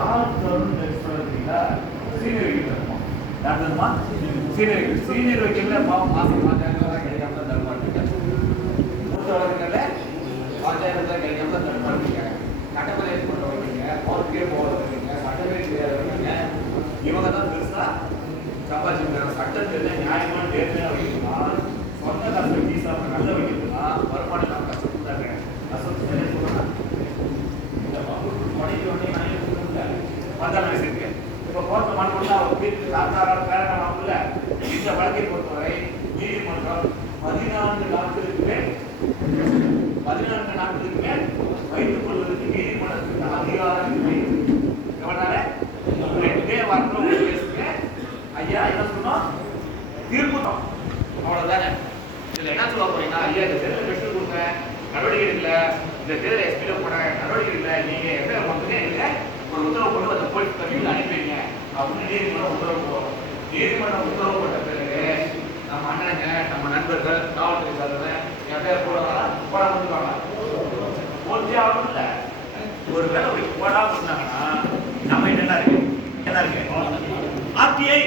யார் தருணம் சொல்றீங்களா? சீனியர் வைக்கல யார் தருமா? சீனியர் வைக்கல மாசம் 5000 ரூபாய் கிடைக்காம தருமாட்டீங்க. மூத்தவர்கள 5000 ரூபாய் கிடைக்காம தருமாட்டீங்க. கட்டப்பதிவு பண்ணுறவங்க கோர்ட்டுக்கே போகிறவங்க சட்டமே தெரியாதவங்க இவங்க தான் பெருசா சம்பாதிச்சிருக்காங்க. சட்டம் தெரிஞ்ச நியாயமான நேர்மையாக வைக்கலாம். சொந்த காசு ஃபீஸா நல்ல வைக்கிறதுனா வருமானம் இல்லாமல் கஷ்டப்பட்டாங்க. கஷ்டப்பட்டு சொல்லலாம் வந்தாலும் வச்சிருக்கு. இப்போ கோர்ட்டு மனு பண்ணா வீட்டுக்கு சாத்தாரான பேரன் ஆகும்ல. இந்த வழக்கை பொறுத்தவரை நீதிமன்றம் 14 நாட்களுக்கு மேல் வைத்துக் கொள்வதற்கு நீதிமன்றத்துக்கு அதிகாரம் இல்லை. எவனால 2 வாரத்தில் ஒரு கேஸுக்கு ஐயா என்ன சொன்னோம்? தீர்ப்புட்டோம். அவ்வளவுதானே. இதுல என்ன சொல்ல போறீங்கன்னா, ஐயா இந்த தேர்தல் பெற்று கொடுங்க, நடவடிக்கை எடுக்கல, இந்த தேர்தல் எஸ்பில போட நடவடிக்கை இல்லை, நீங்க எஃப்ஐஆர் மட்டுமே இல்லை ஒரு உத்தரவு போட்டு அந்த போலீஸ் கமிஷன் அனுப்பிங்க அப்படின்னு நீதிமன்றம் உத்தரவு போடும். நீதிமன்றம் உத்தரவு போட்ட பிறகு நம்ம அண்ணனுங்க நம்ம நண்பர்கள் காவல்துறை சார்ந்த எஃப்ஐஆர் போடுவாங்களா போடாம வந்துருவாங்க. போட்டே ஆகணும்ல. ஒரு வேலை அப்படி போடாம இருந்தாங்கன்னா நம்ம என்ன இருக்கு ஆர்டிஐ